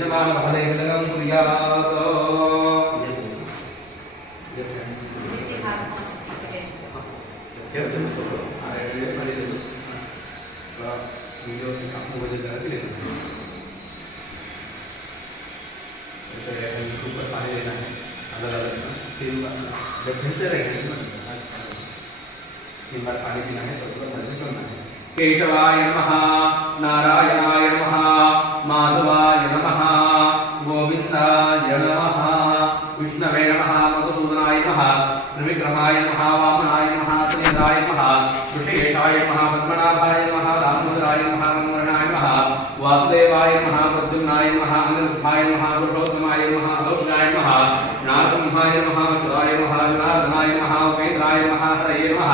यजमान फलेन कुर्यात् वीडियो से आपको वजह लगा के लेना है। जैसे यूट्यूब पर पानी लेना है अलग अलग से 3 बार जब फिर से रहेंगे 3 बार पानी पीना है तो तुरंत मन में छोड़ना है। केशवाय नमः, नारायणाय नमः, माधवाय नमः, गोविंदाय नमः, विष्णवे नमः, मधुसूदनाय नमः, त्रिविक्रमाय नमः, वामनाय नमः, श्रीधराय नमः, ऋषिकेशाय नमः, पद्मनाभाय नमः, दामोदराय नमः, मनोहराय नमः, वासुदेवाय नमः, प्रद्युम्नाय नमः, अनिरुद्धाय नमः, पुरुषोत्तमाय नमः, अदौषाय नमः, नारसिंहाय नमः, अच्युताय नमः, जनार्दनाय नमः, उपेन्द्राय नमः, हरये नमः,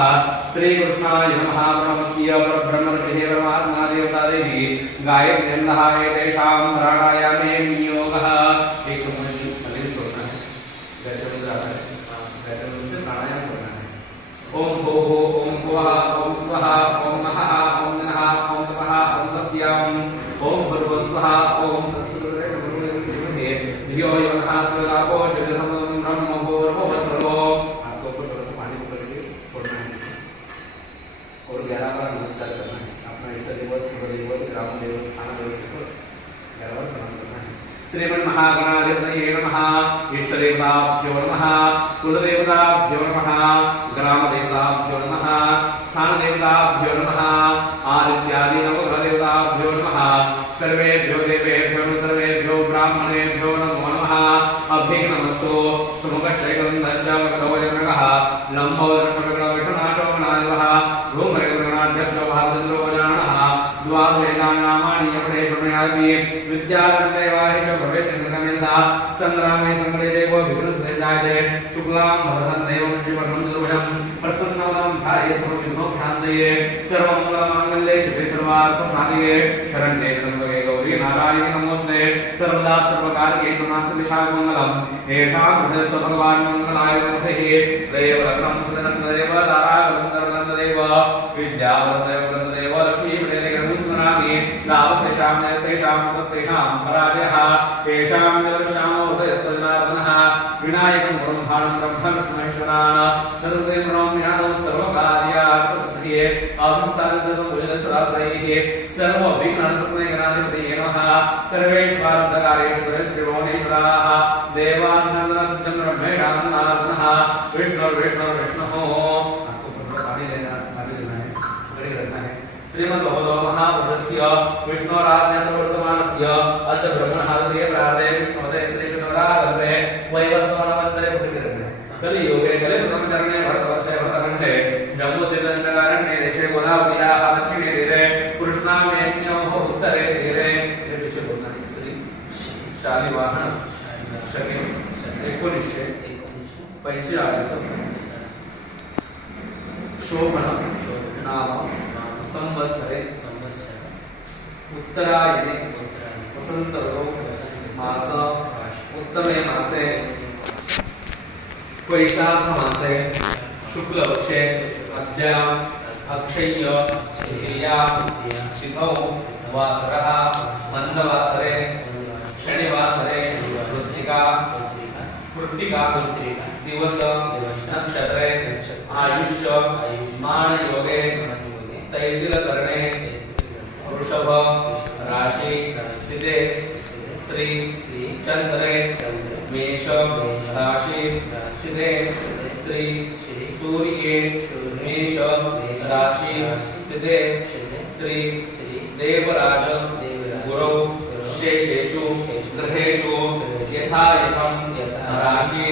श्रीकृष्णाय नमः, ब्रह्मस्य परब्रह्म ऋषिः परमात्मा देवता देवी गायत्री नमः। तेषां प्राणायामे नियोगः। एक समय शरीर छोड़ना है, गायत्री मंत्र आता है, गायत्री मंत्र से प्राणायाम करना है। ओम भोः, ओम भुवः, ओम स्वः, ओम महः, ओम नः, ओम तपः, ओम सत्यम्, ओम भूर्भुवः, ओम तत्सवितुर्वरेण्यं भर्गो देवस्य धियो यो नः प्रचोदयात्। जगन्नाथं ब्रह्म भूर्भुवस्सुरो। आपको ऊपर थोड़ा सा पानी ऊपर के छोड़ना है और 11 बार नमस्कार करना है। अपना इष्ट देवत, कुल देवत, ग्राम देवत, स्थान देवत से 11 बार प्रणाम करना है। श्रीमन्महागणाधिपतये नमः। इष्ट देवताभ्यो नमः, कुल देवताभ्यो नमः, ग्राम देवताभ्यो नमः, स्थान देवताभ्यो नमः, आदित्यादि नवग्रह देवताभ्यो नमः। सर्वेभ्यो देवेभ्यो सर्वेभ्यो ब्राह्मणेभ्यो नमो नमः। अभिघ्नमस्तु सुमुखश्रेकन्दश्च वक्रवज्रनगः लम्बोदरशमग्रविठनाशो नादिवः धूम्रगणाध्यक्षो भातन्द्रो गजाननः द्वादशेतान्नामानि यपटे शृणुयामि विद्यारण्यवाहिषो भवेशङ्करमेधा संग्रामे संग्रे देवो विघ्नस्ते जायते शुक्लां भरतं देवं श्रीवर्णं चतुर्भुजं प्रसन्नवदनं ध्यायेत् सर्वविघ्नोपशान्तये सर्वमङ्गलमाङ्गल्ये शिवे सर्वार्थसाधिके शरण्ये त्र्यम्बके गौरी नारायणी नमोऽस्ते सर्वदा सर्वकार्येषु नास्ति मङ्गलम् येषां प्रशस्त भगवान् मङ्गलाय मूर्तिः देवरत्नं सदनन्ददेव तारावन्दनन्ददेव विद्यावन्ददेव लक्ष्मीपदेव स्मरामि लाभस्तेषां नयस्तेषां तस्तेषां पराजयः येषां निवर्षामो हृदयस्तजनार्दनः विनायकं ब्रह्माणं ब्रह्मविष्णुमहेश्वरान् सर्वदेव प्रणम्यादौ सर्वकार्यार्थसिद्धिये अभिंसादितं भुजनसुराश्रयैः सर्वविघ्नहरसत्मयगणाधिपतये नमः। सर्वेष्वार्थकार्येषु श्रीभुवनेश्वराः देवाधिनाथसत्यं ब्रह्मेणानन्दनाथनः विष्णुर्विष्णुर्विष्णुः। आपको पानी लेना है, खड़े रहना है। श्रीमद्भगवतो महापुरुषस्य विष्णोराज्ञाप्रवर्तमानस्य अस्य ब्रह्मणादये प्रार्थे विष्णुपदे श्रीशतरागल्पे वैवस्वतमन्वन्तरे पुण्यकरणे कलियुगे कलिप्रथमचरणे भरतवर्षे भरतखण्डे जम्बूद्वीपकारण्ये देशे गोदावरीयाः दक्षिणे तीरे कृष्णामेन्योः उत्तरे तीरे श्री शालिवाहन शके 1945 शोभन नाम संवत्सरे उत्तरायणे वसंत ऋतौ मास उत्तमे मासे वैशाख मासे शुक्लपक्षे अद्याम् अक्षय्य तृतीया तिथौ वासरः मंदवासरे शनिवासरे कृत्तिका दिवस नक्षत्रे आयुष्य मान योगे तैतिलकरणे वृषभ राशि स्थिते श्री चंद्रे मेष राशि स्थिते श्री सूर्ये मेष राशि स्थिते श्री देवराज गुरौ शेषेषु ग्रहेषु यथायथं राशि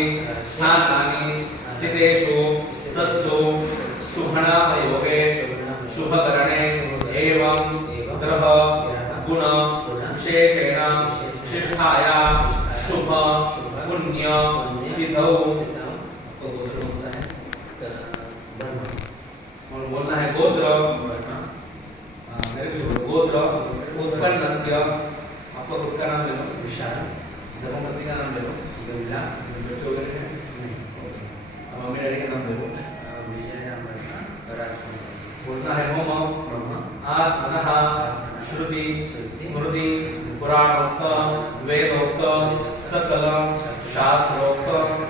स्थानानि स्थितेषु सत्सु शुभनामयोगे शुभकरणे एवं ग्रह गुण विशेषेण शिष्ठाया शुभ पुण्य तिथौ बोलना है गोत्र गोत्र उत्पन्नस्य आपको खुद का नाम ले लो विशाल धर्मपति का नाम ले लो गंगा बच्चों के लिए नहीं अब मम्मी डैडी का नाम ले लो विजय नाम रखना राजकुमार बोलना है ओम ब्रह्मा आत्मनः श्रुति स्मृति पुराणोक्त वेदोक्त सकल शास्त्रोक्त